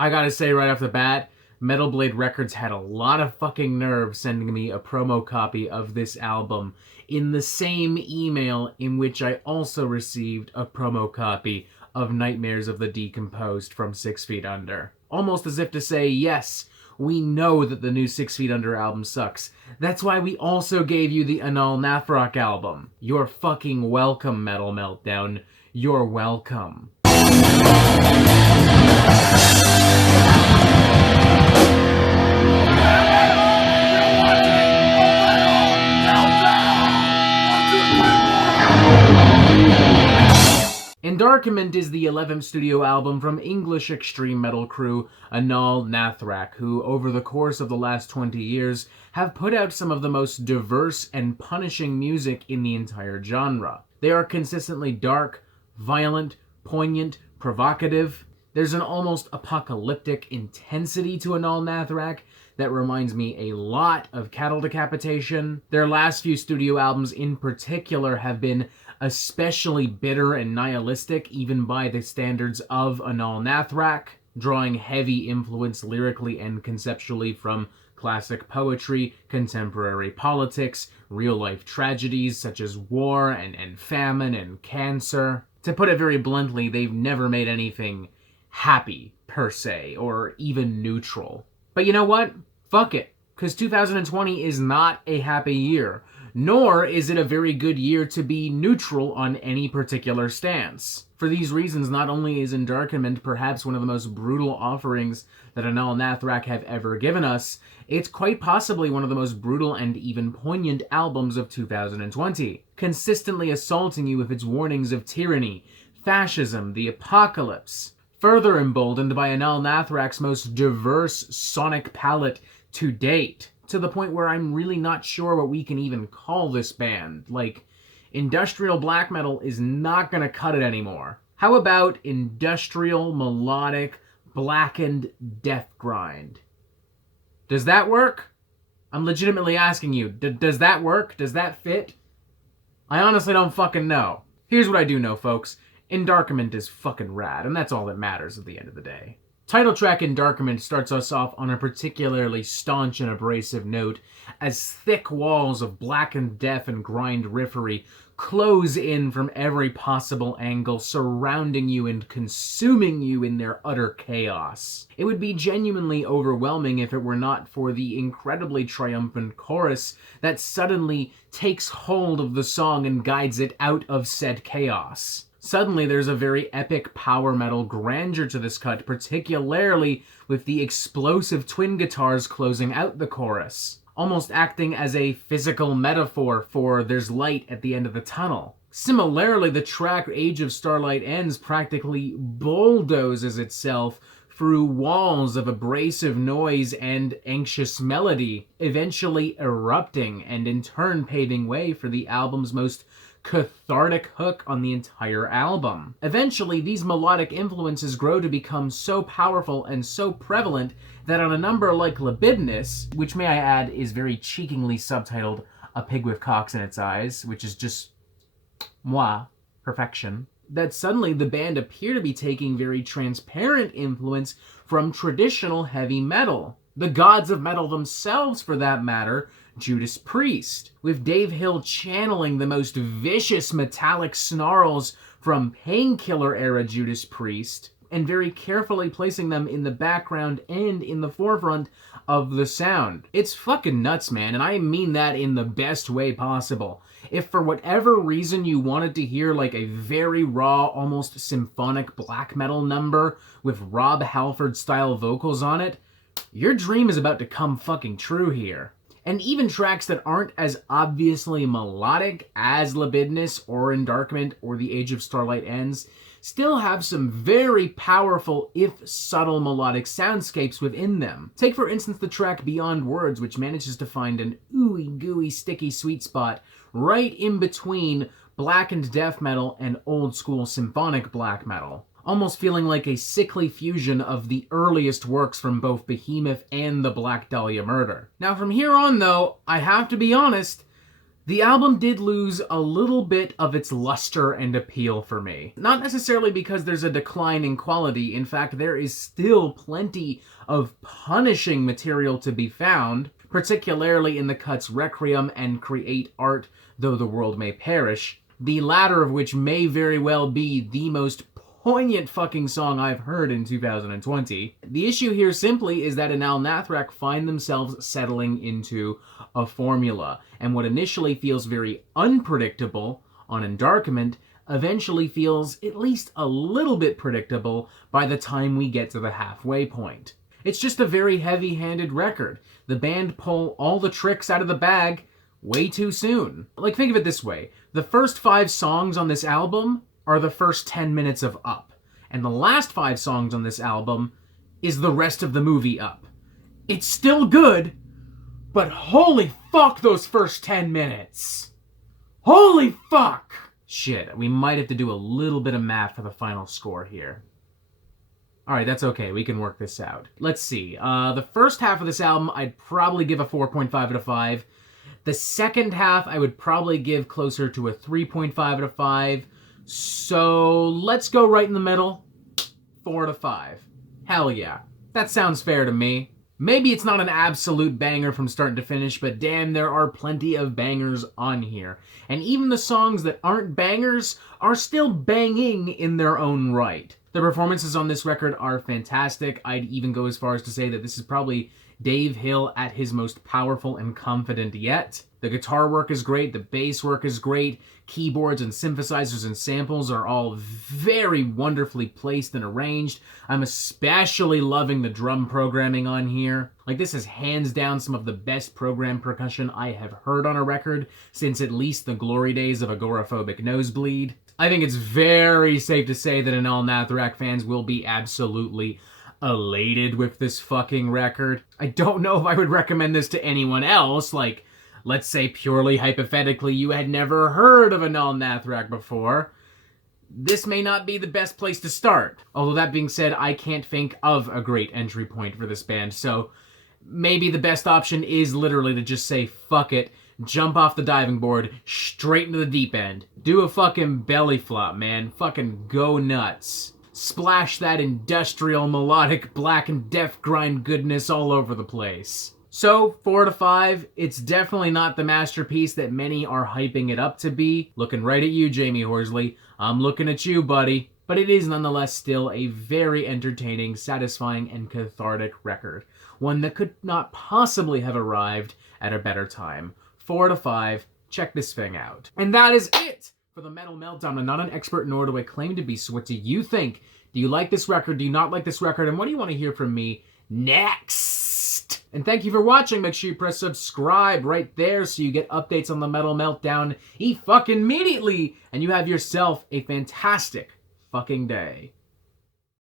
I gotta say right off the bat, Metal Blade Records had a lot of fucking nerve sending me a promo copy of this album in the same email in which I also received a promo copy of Nightmares of the Decomposed from 6 Feet Under. Almost as if to say, yes, we know that the new 6 Feet Under album sucks. That's why we also gave you the Anaal Nathrakh album. You're fucking welcome, Metal Meltdown. You're welcome. Endarkenment is the 11th studio album from English extreme metal crew Anaal Nathrakh, who over the course of the last 20 years have put out some of the most diverse and punishing music in the entire genre. They are consistently dark, violent, poignant, provocative. There's an almost apocalyptic intensity to Anaal Nathrakh that reminds me a lot of Cattle Decapitation. Their last few studio albums in particular have been especially bitter and nihilistic, even by the standards of Anaal Nathrakh, drawing heavy influence lyrically and conceptually from classic poetry, contemporary politics, real-life tragedies such as war and famine and cancer. To put it very bluntly, they've never made anything happy, per se, or even neutral. But you know what? Fuck it. Because 2020 is not a happy year, nor is it a very good year to be neutral on any particular stance. For these reasons, not only is Endarkenment perhaps one of the most brutal offerings that Anaal Nathrakh have ever given us, it's quite possibly one of the most brutal and even poignant albums of 2020, consistently assaulting you with its warnings of tyranny, fascism, the apocalypse, further emboldened by Anaal Nathrakh's most diverse sonic palette to date, to the point where I'm really not sure what we can even call this band. Like, industrial black metal is not gonna cut it anymore. How about industrial, melodic, blackened death grind? Does that work? I'm legitimately asking you, does that work? Does that fit? I honestly don't fucking know. Here's what I do know, folks. Endarkenment is fucking rad, and that's all that matters at the end of the day. Title track Endarkenment starts us off on a particularly staunch and abrasive note, as thick walls of blackened death and grind riffery close in from every possible angle, surrounding you and consuming you in their utter chaos. It would be genuinely overwhelming if it were not for the incredibly triumphant chorus that suddenly takes hold of the song and guides it out of said chaos. Suddenly, there's a very epic power metal grandeur to this cut, particularly with the explosive twin guitars closing out the chorus, almost acting as a physical metaphor for there's light at the end of the tunnel. Similarly, the track Age of Starlight Ends practically bulldozes itself through walls of abrasive noise and anxious melody, eventually erupting and in turn paving way for the album's most cathartic hook on the entire album. Eventually, these melodic influences grow to become so powerful and so prevalent that on a number like Libidinous, which may I add is very cheekingly subtitled A Pig with Cocks in Its Eyes, which is just moi, perfection, that suddenly the band appear to be taking very transparent influence from traditional heavy metal. The gods of metal themselves, for that matter, Judas Priest, with Dave Hill channeling the most vicious metallic snarls from Painkiller-era Judas Priest, and very carefully placing them in the background and in the forefront of the sound. It's fucking nuts, man, and I mean that in the best way possible. If for whatever reason you wanted to hear like a very raw, almost symphonic black metal number with Rob Halford-style vocals on it, your dream is about to come fucking true here. And even tracks that aren't as obviously melodic as Libidinous or Endarkenment or The Age of Starlight Ends still have some very powerful, if subtle, melodic soundscapes within them. Take, for instance, the track Beyond Words, which manages to find an ooey gooey sticky sweet spot right in between blackened death metal and old school symphonic black metal, almost feeling like a sickly fusion of the earliest works from both Behemoth and the Black Dahlia Murder. Now from here on though, I have to be honest, The album did lose a little bit of its luster and appeal for me. Not necessarily because there's a decline in quality. In fact, there is still plenty of punishing material to be found, particularly in the cuts Requiem and Create Art, Though the World May Perish, the latter of which may very well be the most poignant fucking song I've heard in 2020. The issue here simply is that Anaal Nathrakh find themselves settling into a formula, and what initially feels very unpredictable on Endarkenment eventually feels at least a little bit predictable by the time we get to the halfway point. It's just a very heavy-handed record. The band pull all the tricks out of the bag way too soon. Like, think of it this way. The first 5 songs on this album are the first 10 minutes of Up. And the last 5 songs on this album is the rest of the movie Up. It's still good, but holy fuck those first 10 minutes. Holy fuck! Shit, we might have to do a little bit of math for the final score here. Alright, that's okay, we can work this out. Let's see, the first half of this album I'd probably give a 4.5 out of 5. The second half I would probably give closer to a 3.5 out of 5. So let's go right in the middle, 4 to 5. Hell yeah, that sounds fair to me. Maybe it's not an absolute banger from start to finish, but damn, there are plenty of bangers on here. And even the songs that aren't bangers are still banging in their own right. The performances on this record are fantastic. I'd even go as far as to say that this is probably Dave Hill at his most powerful and confident yet. The guitar work is great, the bass work is great, keyboards and synthesizers and samples are all very wonderfully placed and arranged. I'm especially loving the drum programming on here. Like, this is hands down some of the best programmed percussion I have heard on a record since at least the glory days of Agoraphobic Nosebleed. I think it's very safe to say that Anaal Nathrakh fans will be absolutely elated with this fucking record. I don't know if I would recommend this to anyone else, like, let's say purely hypothetically you had never heard of Anaal Nathrakh before. This may not be the best place to start. Although that being said, I can't think of a great entry point for this band, so maybe the best option is literally to just say fuck it, jump off the diving board, straight into the deep end. Do a fucking belly flop, man. Fucking go nuts. Splash that industrial, melodic, black and death grind goodness all over the place. So, 4 to 5, it's definitely not the masterpiece that many are hyping it up to be. Looking right at you, Jamie Horsley. I'm looking at you, buddy. But it is nonetheless still a very entertaining, satisfying, and cathartic record. One that could not possibly have arrived at a better time. 4 to 5, check this thing out. And that is it for the Metal Meltdown. I'm not an expert, nor do I claim to be, so what do you think? Do you like this record? Do you not like this record? And what do you want to hear from me next? And thank you for watching. Make sure you press subscribe right there so you get updates on the Metal Meltdown fucking immediately. And you have yourself a fantastic fucking day.